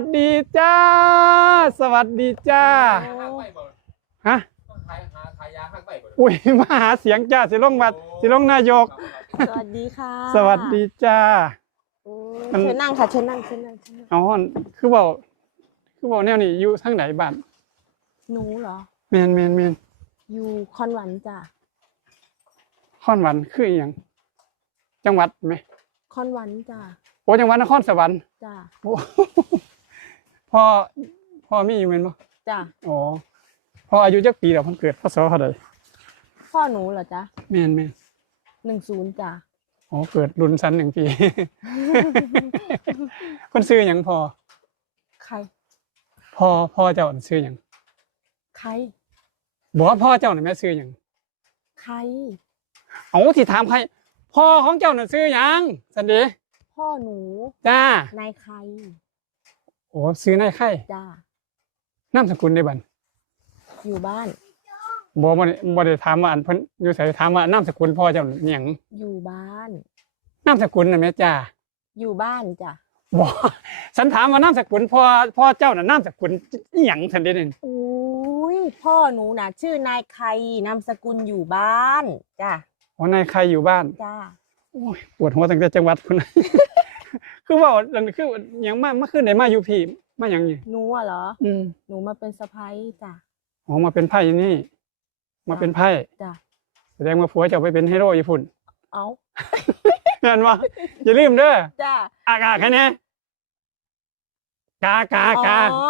สดีจ้า สวัสดีจ้าฮะอุ้ยมาหาเสียงจ้าสิลงมาสิลงนายก สวัสดีค่ะ สวัสดีจ้า เชิญนั่งค่ะเชิญนั่งอ๋อคือบอกแนวนี้อยู่ทางไหนบ้าน หนูเหรอ แมน อยู่คอนหวันจ้ะ ข้อนหวันคืออหย่างจังหวัดไหม คอนหวันจ้ะ โอ้จังหวัดนครสวรรค์ จ้ะ โอ้พ่อพ่อมีอยู่แม่นบ่ จ้ะ อ๋อพ่ออายุจักปีแล้วเพิ่นเกิดพศเท่าใด พ่อหนูเหรอจ๊ะแม่น 10จ้ะ อ๋อเกิดรุ่นสัน1 ปี เพิ่นซื้อหยังพ่อ ใคร พ่อเจ้าน่ะซื้อหยัง ใคร บอกว่าพ่อเจ้าน่ะแม่ซื้อหยัง ใคร เอ้าสิถามใครพ่อของเจ้าน่ะซื้อหยังสันเด พ่อหนู จ้าน ายใคร โอ้ซื้อนายไข่ จ้ะ นามสกุลได้บัด อยู่บ้าน บ่ได้ถามว่าอันเพิ่นอยู่ไสถามว่านามสกุลพ่อเจ้าหยัง อยู่บ้าน นามสกุลน่ะแม่จ้า อยู่บ้านจ้ะ บ่ฉันถามว่านามสกุลพ่อเจ้าน่ะนามสกุลอิหยังซั่นเด้นี่ อุ้ยพ่อหนูน่ะ ชื่อนายใครนามสกุลอยู่บ้านจ้ะ อ๋อนายใครอยู่บ้าน จ้ะ โอ้ยปวดหัวตั้งแต่จังหวัดพุ่น คือว่าอันคือหยังมาขึ้นได้มาอยู่พี่มาหยังนี่ หนูอะเหรอ อืม หนูมาเป็นสะใภ้จ้ะ อ๋อมาเป็นไพ่นี่ มาเป็นไพ่ จ้ะ แสดงว่าผัวเจ้าไปเป็นฮีโร่ญี่ปุ่น เอ้า นั่นว่าอย่าลืมเด้อ จ้ะ อากาแค่นี้กา อ๋อ